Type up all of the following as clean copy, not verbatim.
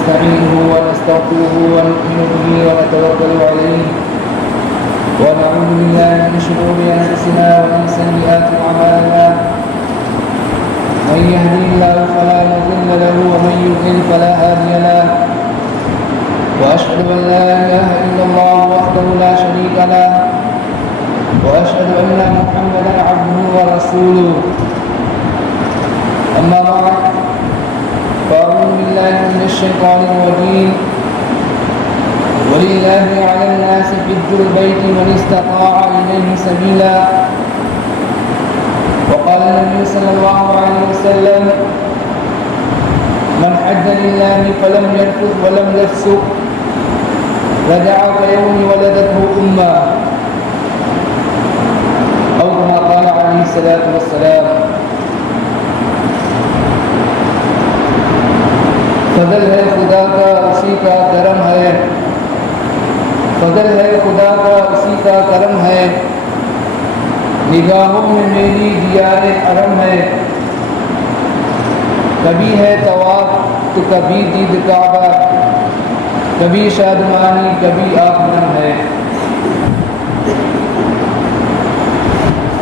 ونستعينه ونستغفره ونؤمن به ونتوكل عليه ونعوذ بالله من شرور أنفسنا ومن سيئات أعمالنا من يهدي الله فلا مضل له ومن يضلل فلا هادي له وأشهد أن لا إله إلا الله وحده لا شريك له وأشهد أن محمدا عبده ورسوله أما بعد فأعوذ بالله من الشيطان الرجيم ولله على الناس حج البيت من استطاع إليه سبيلا وقال النبي صلى الله عليه وسلم من حج لله فلم يرفث ولم يفسق رجع كيوم ولدته أمه أو كما قال عليه الصلاة والسلام. فضل ہے خدا کا اسی کا کرم ہے، فضل ہے خدا کا اسی کا کرم ہے، نگاہوں میں میری دیار حرم ہے، کبھی ہے طواف تو کبھی دید کعبہ، کبھی شادمانی کبھی آمن ہے.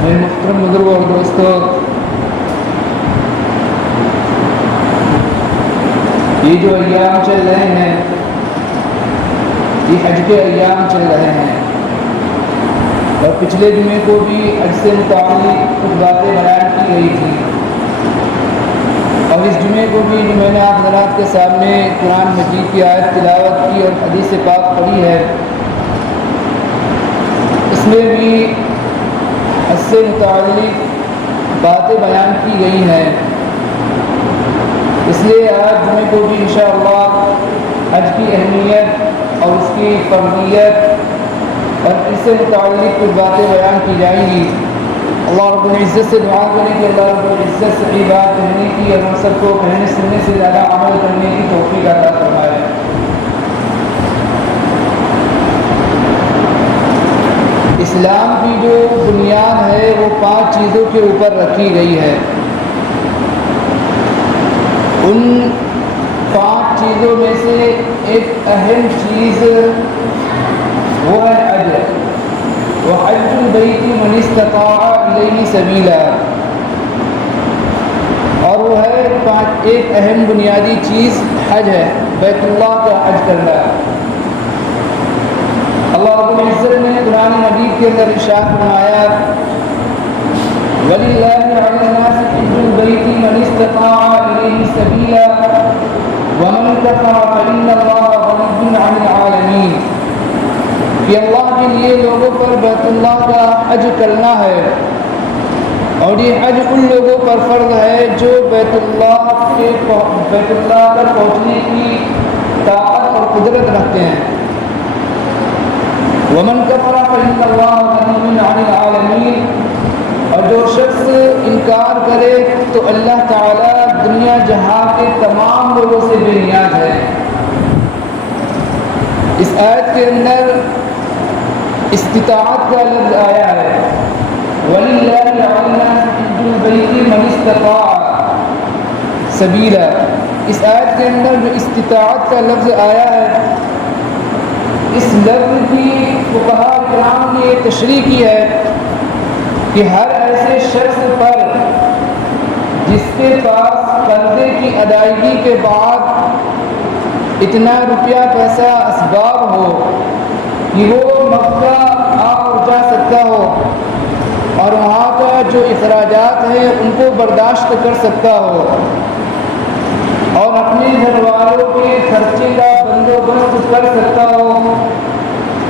میرے محترم بزرگوں اور دوستوں، یہ جو ایام چل رہے ہیں یہ حج کے ایام چل رہے ہیں، اور پچھلے جمعے کو بھی حج سے متعلق کچھ باتیں بیان کی گئی تھی، اور اس جمعے کو بھی جو میں نے آپ حضرات کے سامنے قرآن مجید کی آیت تلاوت کی اور حدیث پاک پڑھی ہے، اس میں بھی حج سے متعلق باتیں بیان کی گئی ہیں. اس لیے آج جمعے کو بھی انشاءاللہ حج کی اہمیت اور اس کی فرضیت اور اس سے متعلق کچھ باتیں بیان کی جائیں گی. اللہ رب العزت سے دعا کریں کہ اللہ رب العزت صحیح بات کہنے کی اور ہم سب کو کہنے سننے سے زیادہ عمل کرنے کی توفیق عطا فرمائے. اسلام کی جو بنیاد ہے وہ 5 چیزوں کے اوپر رکھی گئی ہے. ان 5 چیزوں میں سے ایک اہم چیز وہ ہے حج، وحج البیت من استطاع الیہ سبیلا، اور وہ ہے ایک اہم بنیادی چیز حج ہے، بیت اللہ کا حج کرنا. اللہ رب العزت نے قرآن مجید کے اندر ارشاد فرمایا وَلِلَّهِ عَلَى النَّاسِ حِجُّ الْبَيْتِ مَنِ اسْتَطَاعَ إِلَيْهِ سَبِيلًا وَمَنْ كَفَرَ فَإِنَّ اللَّهَ غَنِيٌّ عَنِ الْعَالَمِينَ. کہ اللہ کے لیے لوگوں پر بیت اللہ کا حج کرنا ہے، اور یہ حج ان لوگوں پر فرض ہے جو بیت اللہ پر پہنچنے کی طاقت اور قدرت رکھتے ہیں. وَمَنْ كَفَرَ فَإِنَّ اللَّهَ غَنِيٌّ عَنِ الْعَالَمِينَ. اور جو شخص انکار کرے تو اللہ تعالیٰ دنیا جہاں کے تمام لوگوں سے بے نیاز ہے. اس آیت کے اندر استطاعت کا لفظ آیا ہے، وَلِلَّهِ عَلَى النَّاسِ حِجُّ الْبَيْتِ مَنِ اسْتَطَاعَ سَبِيلًا. اس آیت کے اندر جو استطاعت کا لفظ آیا ہے، اس لفظ کی فقہاء کرام نے یہ تشریح کی ہے کہ ہر ایسے شخص پر جس کے پاس قرضے کی ادائیگی کے بعد اتنا روپیہ پیسہ اسباب ہو کہ وہ مکہ آ اور جا سکتا ہو اور وہاں کا جو اخراجات ہیں ان کو برداشت کر سکتا ہو اور اپنے گھر والوں کے خرچے کا بندوبست کر سکتا ہو،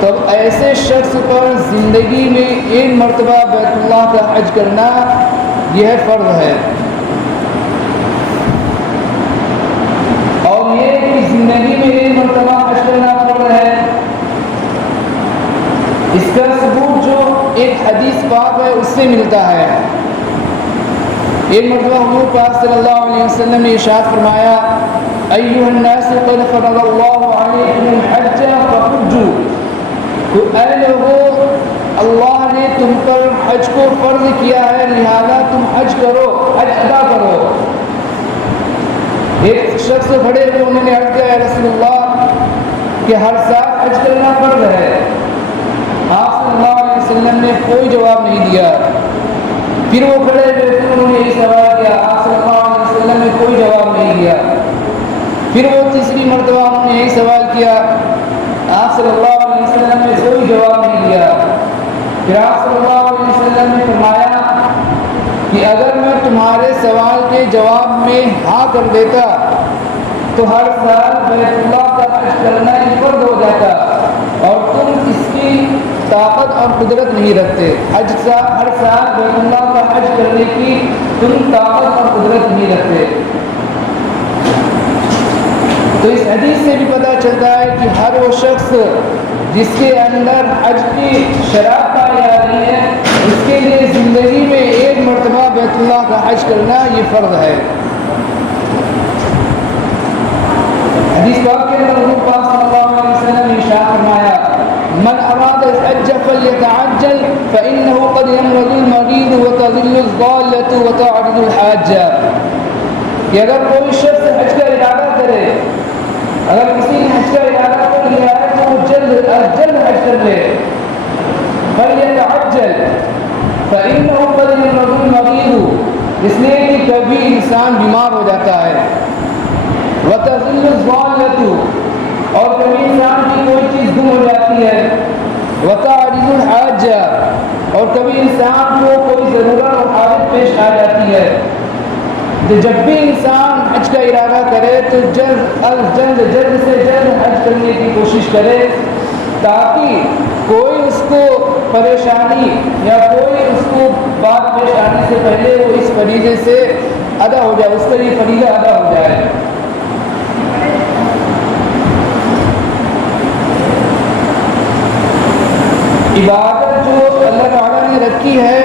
تب ایسے شخص پر زندگی میں ایک مرتبہ بیت اللہ کا حج کرنا یہ فرض ہے. اور یہ کہ زندگی میں ایک مرتبہ حج کرنا فرض ہے، اس کا ثبوت جو ایک حدیث پاک ہے اس سے ملتا ہے. ایک مرتبہ حضور پاک صلی اللہ علیہ وسلم نے ارشاد فرمایا ایھا الناس قد فرض اللہ علیکم الحج فحجوا. تو اے لوگو، اللہ نے تم پر حج کو فرض کیا ہے، لہذا تم حج کرو، حج ادا کرو. ایک شخص کھڑے ہوئے انہوں نے عرض کیا یا رسول اللہ کہ ہر سال حج کرنا فرض ہے؟ آپ صلی اللہ علیہ وسلم نے کوئی جواب نہیں دیا۔ پھر وہ کھڑے ہوئے پھر انہوں نے یہی سوال کیا، آپ صلی اللہ علیہ وسلم نے کوئی جواب نہیں دیا۔ پھر وہ تیسری مرتبہ انہوں نے یہی سوال کیا، آپ صلی اللہ علیہ وسلم نے کوئی جواب نہیں دیا۔ پھر آپ صلی اللہ علیہ وسلم نے فرمایا کہ اگر میں تمہارے سوال کے جواب میں ہاں کر دیتا تو ہر سال بیت اللہ کا حج کرنا ہی فرض ہو جاتا اور تم اس کی طاقت اور قدرت نہیں رکھتے۔ ہر سال بیت اللہ کا حج کرنے کی تم طاقت اور قدرت نہیں رکھتے۔ تو اس حدیث سے بھی پتہ چلتا ہے کہ ہر وہ شخص جس کے اندر حج کی شرائط پائی جا رہی ہے اس کے لیے زندگی میں ایک مرتبہ بیت اللہ کا حج کرنا یہ فرض ہے۔ حدیث پاک کے اندر حضور پاک صلی اللہ علیہ وسلم نے ارشاد فرمایا من اراد الحج فليتعجل فانه قد يمرض المريض وتضل الضالة وتعرض الحاجة، کہ اگر کوئی شخص حج کا ارادہ کرے، اگر کسی نے حج کا ارادہ کر لیا ہے تو وہ جلد از جلد حج کر لے۔ فليتعجل فانه قد يمرض المريض، اس لیے کہ کبھی انسان بیمار ہو جاتا ہے، وتضل الضالة، اور کبھی انسان کی کوئی چیز گم ہو جاتی ہے، وتعرض الحاجة، اور کبھی انسان کو کوئی ضرورت اور حاجت پیش آ جاتی ہے۔ تو جب بھی انسان حج کا ارادہ کرے تو جلد سے جلد حج کرنے کی کوشش کرے تاکہ کوئی اس کو پریشانی یا کوئی اس کو بات پیش آنے سے پہلے وہ اس فریضے سے ادا ہو جائے، اس کا یہ فریضہ ادا ہو جائے۔ عبادت جو اللہ تعالیٰ نے رکھی ہے،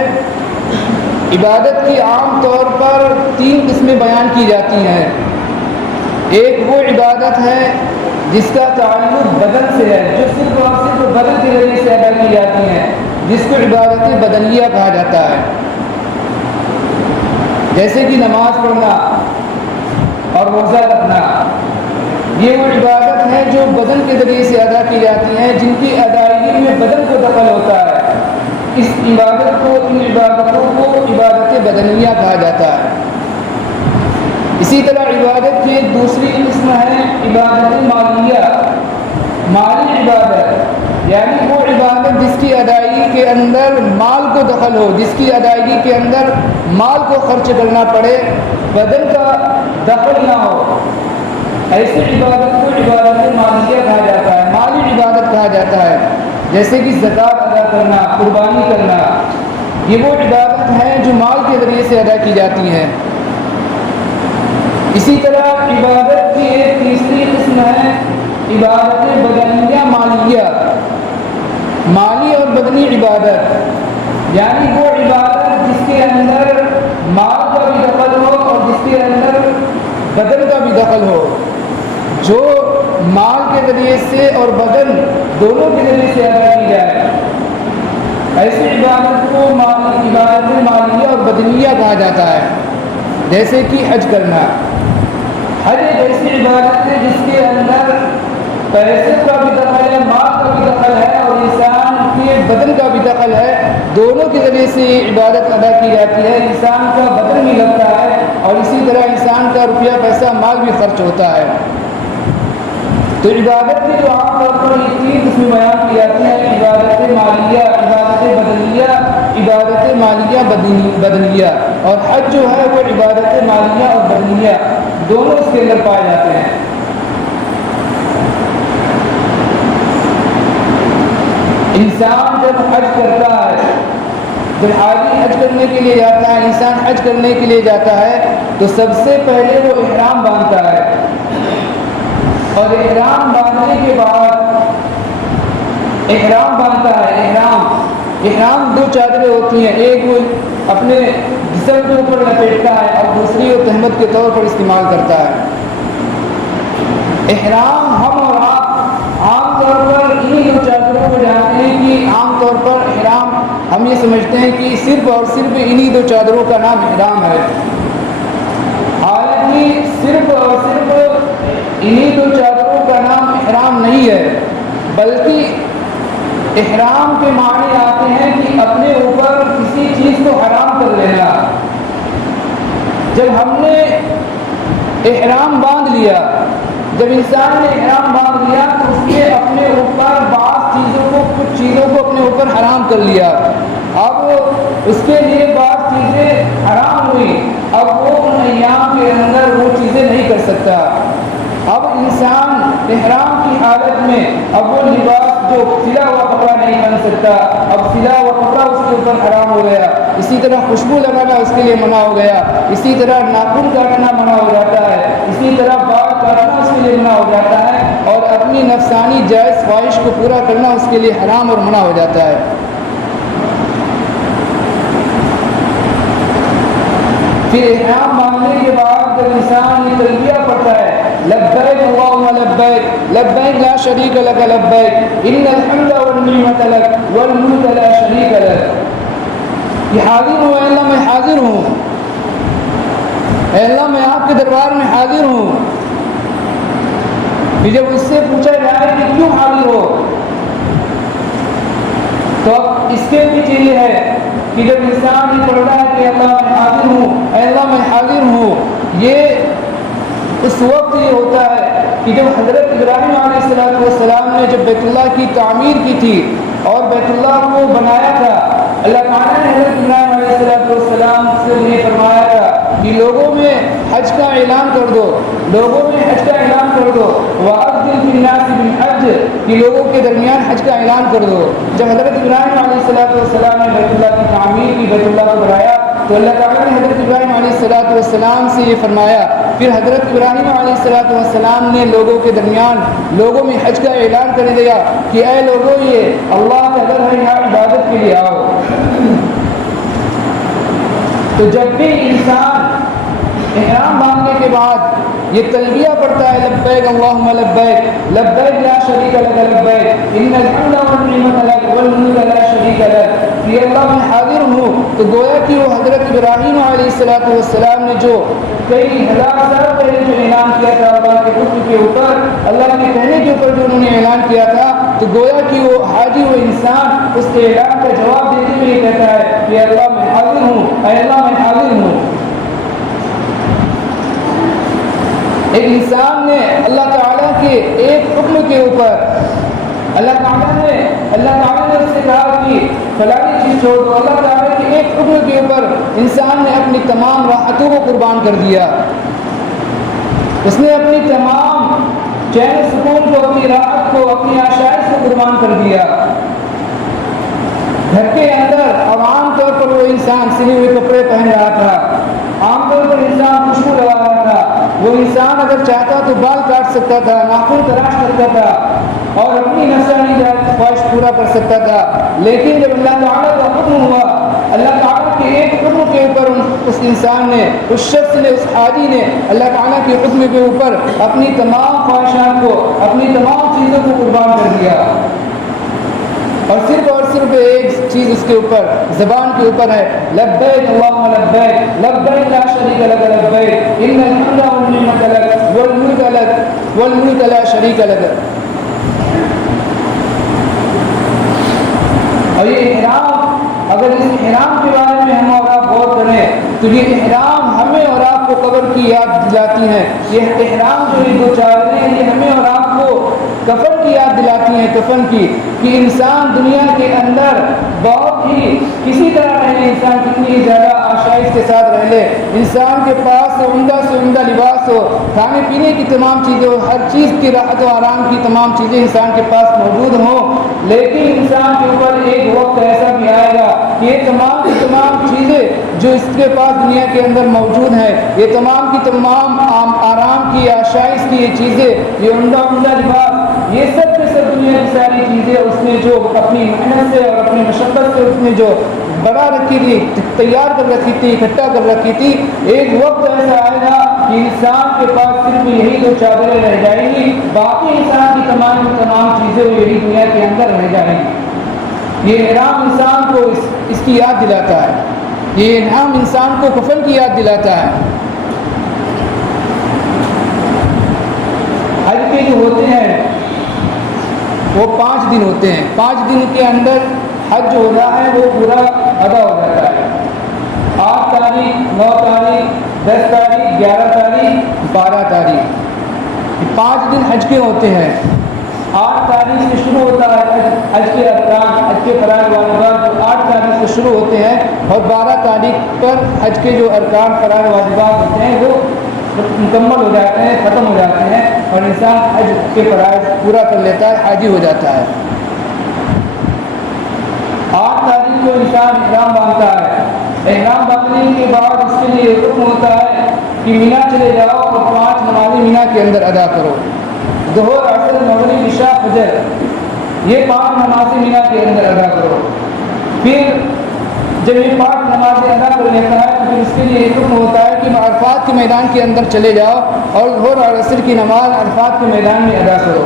عبادت کی عام طور پر 3 قسمیں بیان کی جاتی ہیں۔ ایک وہ عبادت ہے جس کا تعلق بدن سے ہے، جو صرف اور صرف بدن کے ذریعے سے ادا کی جاتی ہیں، جس کو عبادت بدنیہ کہا جاتا ہے، جیسے کہ نماز پڑھنا اور روزہ رکھنا۔ یہ وہ عبادت ہے جو بدن کے ذریعے سے ادا کی جاتی ہیں، جن کی ادائیگی میں بدن کو دخل ہوتا ہے۔ اس عبادت کو، ان عبادتوں کو عبادت بدنیہ کہا جاتا ہے۔ اسی طرح عبادت کی ایک دوسری قسم ہے عبادت مالیہ، مالی عبادت، یعنی وہ عبادت جس کی ادائیگی کے اندر مال کو دخل ہو، جس کی ادائیگی کے اندر مال کو خرچ کرنا پڑے، بدن کا دخل نہ ہو، ایسی عبادت کو عبادت مالیہ کہا جاتا ہے، مالی عبادت کہا جاتا ہے، جیسے کہ زکوٰۃ ادا کرنا، قربانی کرنا۔ یہ وہ عبادت ہیں جو مال کے ذریعے سے ادا کی جاتی ہیں۔ اسی طرح عبادت کی ایک تیسری قسم ہے عبادت بدنیہ مالیہ، مالی اور بدنی عبادت، یعنی وہ عبادت جس کے اندر مال کا بھی دخل ہو اور جس کے اندر بدن کا بھی دخل ہو، جو مال کے ذریعے سے اور بدن دونوں کے ذریعے سے ادا کی جائے، ایسی عبادت کو عبادت مالیہ اور بدنیہ کہا جاتا ہے، جیسے کہ حج کرنا۔ حج ایک ایسی عبادت ہے جس کے اندر پیسے کا بھی دخل ہے، مال کا بھی دخل ہے اور انسان کے بدن کا بھی دخل ہے، دونوں کے ذریعے سے یہ عبادت ادا کی جاتی ہے۔ انسان کا بدن بھی لگتا ہے اور اسی طرح انسان کا روپیہ پیسہ مال بھی خرچ ہوتا ہے۔ تو عبادت کی جو عام طور پر یہ 3 قسمیں بیان کی جاتی ہیں، عبادت مالیہ، عبادت بدنیہ، عبادت مالیہ بدنیہ، اور حج جو ہے وہ عبادت مالیہ اور بدنیہ دونوں اس کے اندر پائے جاتے ہیں۔ انسان جب حج کرتا ہے، جب حاجی حج کرنے کے لیے جاتا ہے، انسان حج کرنے کے لیے جاتا ہے تو سب سے پہلے وہ احرام باندھتا ہے، اور احرام باندھنے کے بعد احرام باندھتا ہے۔ احرام 2 چادریں ہوتی ہیں، ایک وہ اپنے جسم کے اوپر لپیٹتا ہے اور دوسری وہ تہمت کے طور پر استعمال کرتا ہے۔ احرام ہم اور آپ عام طور پر انہی 2 چادروں کو جانتے ہیں کہ عام طور پر احرام ہم یہ سمجھتے ہیں کہ صرف اور صرف انہی 2 چادروں کا نام احرام ہے، حالانکہ کہ صرف اور صرف انہی دو چادروں کا نام احرام نہیں ہے، بلکہ احرام کے معنی آتے ہیں کہ اپنے اوپر کسی چیز کو حرام کر لینا۔ جب ہم نے احرام باندھ لیا، جب انسان نے احرام باندھ لیا تو اس نے اپنے اوپر بعض چیزوں کو، کچھ چیزوں کو اپنے اوپر حرام کر لیا۔ اب اس کے لیے بعض چیزیں حرام ہوئی، اب وہ ان ایام کے اندر وہ چیزیں نہیں کر سکتا۔ اب انسان احرام کی حالت میں اب وہ لباس جو سلا ہوا کپڑا نہیں پہن سکتا، اب سلا ہوا کپڑا اس کے اوپر حرام ہو گیا۔ اسی طرح خوشبو لگانا اس کے لیے منع ہو گیا، اسی طرح ناخن کاٹنا منع ہو جاتا ہے، اسی طرح بال کاٹنا اس کے لیے منع ہو جاتا ہے، اور اپنی نفسانی جائز خواہش کو پورا کرنا اس کے لیے حرام اور منع ہو جاتا ہے۔ پھر احرام باندھنے کے بعد جب انسان یہ تلبیہ پڑھتا ہے، لبیک اللہم لبیک لبیک لا شریک لک لبیک ان الحمد والنعمت لک والملک لا شریک لک، یہ حاضر ہوں اے اللہ، میں حاضر ہوں، اے اللہ میں آپ کے دربار میں حاضر ہوں۔ پھر جب اس سے پوچھا جائے کہ کیوں حاضر ہو، تو اب اس کے پیچھے یہ ہے کہ جب انسان یہ پڑھتا ہے کہ اللہ میں حاضر ہوں، اے اللہ میں حاضر ہوں، یہ اس وقت یہ ہوتا ہے کہ جب حضرت ابراہیم علیہ السلام نے جب بیت اللہ کی تعمیر کی تھی اور بیت اللہ کو بنایا تھا، اللہ تعالیٰ نے حضرت ابراہیم علیہ السلام سے یہ فرمایا تھا کہ لوگوں میں حج کا اعلان کر دو، لوگوں میں حج کا اعلان کر دو، وَأَذِّنْ فِي النَّاسِ بِالْحَجِّ، کہ لوگوں کے درمیان حج کا اعلان کر دو۔ جب حضرت ابراہیم علیہ السلام نے بیت اللہ کی تعمیر کی، بیت اللہ کو بنایا، تو اللہ تعالیٰ نے حضرت ابراہیم علیہ السلام سے یہ فرمایا۔ پھر حضرت ابراہیم علیہ السلام نے لوگوں کے درمیان، لوگوں میں حج کا اعلان کر دیا کہ اے لوگوں، یہ اللہ کا گھر ہے، یہاں عبادت کے لیے آؤ۔ تو جب بھی انسان احرام باندھنے کے بعد یہ تلبیہ پڑھتا ہے، لبیک اللہم لبیک لبیک لا شریک لک لبیک ان الحمد والنعمت لک والملک لا شریک لک، کہ اللہ میں حاضر ہوں، تو گویا کہ وہ حضرت ابراہیم علیہ السلام نے جو کئی ہزار سال پہلے جو اعلان کیا تھا اللہ کے حکم کے اوپر، اللہ کے کہنے کے اوپر جو انہوں نے اعلان کیا تھا، تو گویا کہ وہ حاجی، وہ انسان اس کے اعلان کا جواب دیتے ہوئے کہتا ہے کہ اللہ میں حاضر ہوں، اے اللہ میں حاضر ہوں۔ ایک انسان نے اللہ تعالیٰ کے ایک حکم کے اوپر، اللہ تعالیٰ نے اس سے کہا کہ فلانی چیز چھوڑ دو، اللہ تعالیٰ کے ایک حکم کے اوپر انسان نے اپنی تمام راحتوں کو قربان کر دیا، اس نے اپنی تمام چین سکون کو، اپنی راحت کو، اپنی آشائش کو قربان کر دیا۔ گھر کے اندر اب عام طور پر وہ انسان سلے ہوئے کپڑے پہن رہا تھا، عام طور پر انسان خوشبو لگا رہا تھا، وہ انسان اگر چاہتا تو بال کاٹ سکتا تھا، ناخن تراش سکتا تھا اور اپنی نفسانی خواہش پورا کر سکتا تھا، لیکن جب اللہ تعالیٰ کا حکم ہوا، اللہ تعالیٰ کے ایک حکم کے اوپر اس انسان نے، اس شخص نے، اس حاجی نے اللہ تعالیٰ کے حکم کے اوپر اپنی تمام خواہشات کو، اپنی تمام چیزوں کو قربان کر دیا، اور صرف ایک چیز اس کے اوپر، زبان کے اوپر ہے، لبیک اللہم لبیک لبیک لا شریک لک لبیک ان الحمد والنعمت لک والملک لا شریک لک۔ اور یہ احرام، اگر اس احرام کے بارے میں ہم اور آپ غور کریں تو یہ احرام ہمیں اور آپ کو قبر کی یاد دلاتی ہیں، یہ احرام جو یہ دو چادریں ہیں یہ ہمیں اور آپ کو کفن کی یاد دلاتی ہیں، کفن کی، کہ انسان دنیا کے اندر بہت ہی کسی طرح رہے، انسان کتنی زیادہ آشائش کے ساتھ رہ لے، انسان کے پاس عمدہ سے عمدہ لباس ہو، کھانے پینے کی تمام چیزیں ہو، ہر چیز کی راحت و آرام کی تمام چیزیں انسان کے پاس موجود ہوں، لیکن انسان کے اوپر ایک وقت ایسا بھی آئے گا کہ یہ تمام کی تمام چیزیں جو اس کے پاس دنیا کے اندر موجود ہیں، یہ تمام کی تمام آرام کی، آشائش کی یہ چیزیں، یہ عمدہ لباس، یہ سب کے سب دنیا کی ساری چیزیں اس نے جو اپنی محنت سے اور اپنی مشقت سے اس نے جو بنا رکھی تھی، تیار کر رکھی تھی، اکٹھا کر رکھی تھی، ایک وقت ایسا آئے گا کہ انسان کے پاس صرف یہی دو چادریں رہ جائیں گی، باقی انسان کی تمام چیزیں یہی دنیا کے اندر رہ جائیں گی۔ یہ احرام انسان کو اس کی یاد دلاتا ہے، یہ احرام انسان کو کفن کی یاد دلاتا ہے۔ دن ہوتے ہیں. 5 دن کے اندر حج جو ہو رہا ہے وہ پورا ادا ہو جاتا ہے. 8 تاریخ، 9 تاریخ، 10 تاریخ، 11 تاریخ، 12 تاریخ، 5 دن حج کے ہوتے ہیں. 8 تاریخ سے شروع ہوتا ہے حج کے ارکان، حج کے فرائض واجبات جو 8 تاریخ سے شروع ہوتے ہیں، اور 12 تاریخ پر حج کے جو ارکان فرائض واجبات ہوتے ہیں وہ مکمل ہو جاتے ہیں، ختم ہو جاتے ہیں، اور انسان حج کے فرائض پورا کر لیتا ہے، حاجی ہو جاتا ہے. 8 تاریخ کو انسان احرام باندھتا ہے. احرام باندھنے کے بعد اس کے لیے حکم ہوتا ہے کہ مینا چلے جاؤ اور 5 نمازیں مینا کے اندر ادا کرو. ظہر، عصر، مغرب، عشاء، فجر، یہ 5 نمازیں مینا کے اندر ادا کرو. پھر جب یہ 5 نمازیں ادا کر لیتا ہے تو پھر اس کے لیے حکم ہوتا ہے کہ عرفات کے میدان کے اندر چلے جاؤ اور ظہر اور عصر کی نماز عرفات کے میدان میں ادا کرو.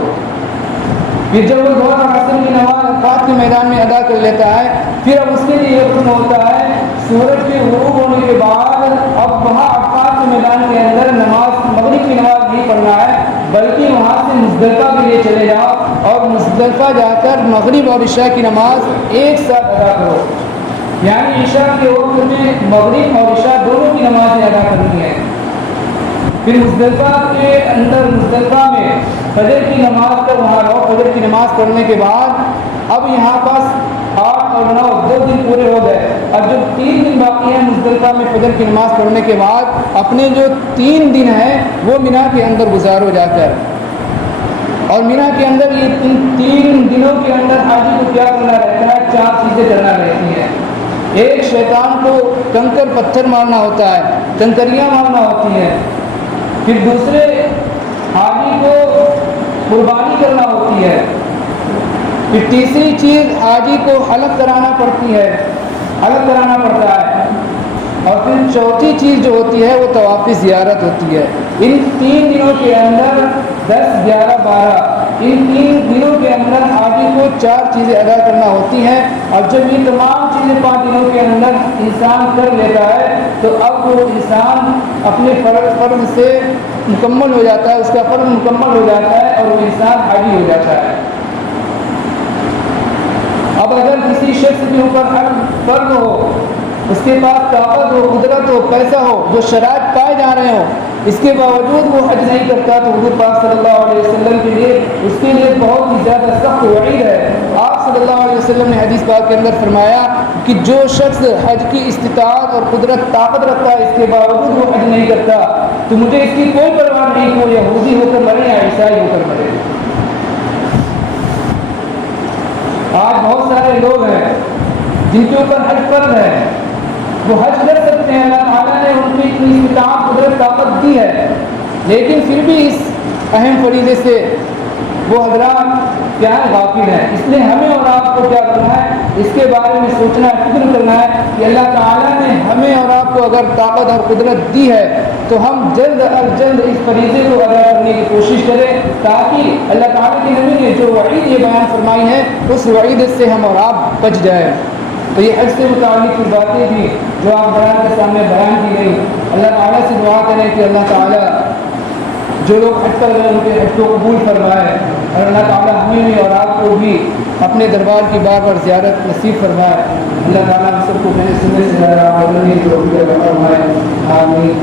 پھر جب وہ ظہر اور عصر کی نماز عرفات کے میدان میں ادا کر لیتا ہے پھر اب اس کے لیے حکم ہوتا ہے سورج کے غروب ہونے کے بعد اب وہاں عرفات کے میدان کے اندر نماز مغرب کی نماز نہیں پڑھنا ہے بلکہ وہاں سے مزدلفہ کے لیے چلے جاؤ اور مزدلفہ جا کر مغرب اور عشاء کی نماز ایک ساتھ ادا کرو. یعنی عشاء کے وقت میں مغرب اور عشاء دونوں کی نمازیں ادا کرنی ہے. پھر مزدلفہ کے اندر مزدلفہ میں فجر کی نماز کا وہاں رہو. فجر کی نماز پڑھنے کے بعد اب یہاں پاس 8 اور 9 2 دن پورے ہو گئے. اب جو 3 دن باقی ہیں مزدلفہ میں فجر کی نماز پڑھنے کے بعد اپنے جو 3 دن ہیں وہ مینا کے اندر گزارو جا کر. اور مینا کے اندر یہ 3 دنوں کے اندر حاجی کو کیا کرنا رہتا ہے؟ 4 چیزیں کرنا رہتی ہیں. ایک، شیطان کو کنکر پتھر مارنا ہوتا ہے، کنکریاں مارنا ہوتی ہیں. پھر دوسرے، حاجی کو قربانی کرنا ہوتی ہے. پھر تیسری چیز، حاجی کو حلق کرانا پڑتی ہے، حلق کرانا پڑتا ہے. اور پھر چوتھی چیز جو ہوتی ہے وہ طواف زیارت ہوتی ہے. ان 3 دنوں کے اندر 10، 11، 12 ان 3 دنوں کے اندر حاجی کو 4 چیزیں ادا کرنا ہوتی ہیں. اور جب یہ تمام چیزیں 5 دنوں کے اندر انسان کر لیتا ہے تو اب وہ انسان اپنے فرض سے مکمل ہو جاتا ہے، اس کا فرض مکمل ہو جاتا ہے اور وہ انسان حاجی ہو جاتا ہے. اب اگر کسی شخص کے اوپر فرض ہو، اس کے پاس طاقت ہو، قدرت ہو، پیسہ ہو، جو شرائط پائے جا رہے ہوں، اس کے باوجود وہ حج نہیں کرتا تو حضور پاک صلی اللہ علیہ وسلم کے لیے اس کے لیے بہت ہی زیادہ سخت وعید ہے. آپ صلی اللہ علیہ وسلم نے حدیث پاک کے اندر فرمایا کہ جو شخص حج کی استطاعت اور قدرت طاقت رکھتا ہے اس کے باوجود وہ حج نہیں کرتا تو مجھے اس کی کوئی پرواہ نہیں کہ وہ یہودی ہو کر مرے یا عیسائی ہو کر مرے. آج بہت سارے لوگ ہیں جن کے اوپر حج فرض ہے، وہ حج کر سکتے ہیں، اللہ تعالیٰ نے ان کی اتنی استطاعت قدرت طاقت دی ہے، لیکن پھر بھی اس اہم فریضے سے وہ حضرات کیا ہے؟ غافل ہیں. اس لیے ہمیں اور آپ کو کیا کرنا ہے؟ اس کے بارے میں سوچنا ہے، فکر کرنا ہے کہ اللہ تعالیٰ نے ہمیں اور آپ کو اگر طاقت اور قدرت دی ہے تو ہم جلد از جلد اس فریضے کو ادا کرنے کی کوشش کریں تاکہ اللہ تعالیٰ کے نبی نے جو وعید یہ بیان فرمائی ہے اس وعید سے ہم اور آپ بچ جائیں. تو یہ حج سے متعلق کی باتیں بھی جو آپ بیان کے سامنے بیان کی گئی، اللہ تعالیٰ سے دعا کریں کہ اللہ تعالیٰ جو لوگ حج کر گئے ان کے حج کو قبول فرمائے اور اللہ تعالیٰ ہمیں بھی اور آپ کو بھی اپنے دربار کی بار بار زیارت نصیب فرمائے. اللہ تعالیٰ ہم سب کو میں سننے سے فرمائے. آمین.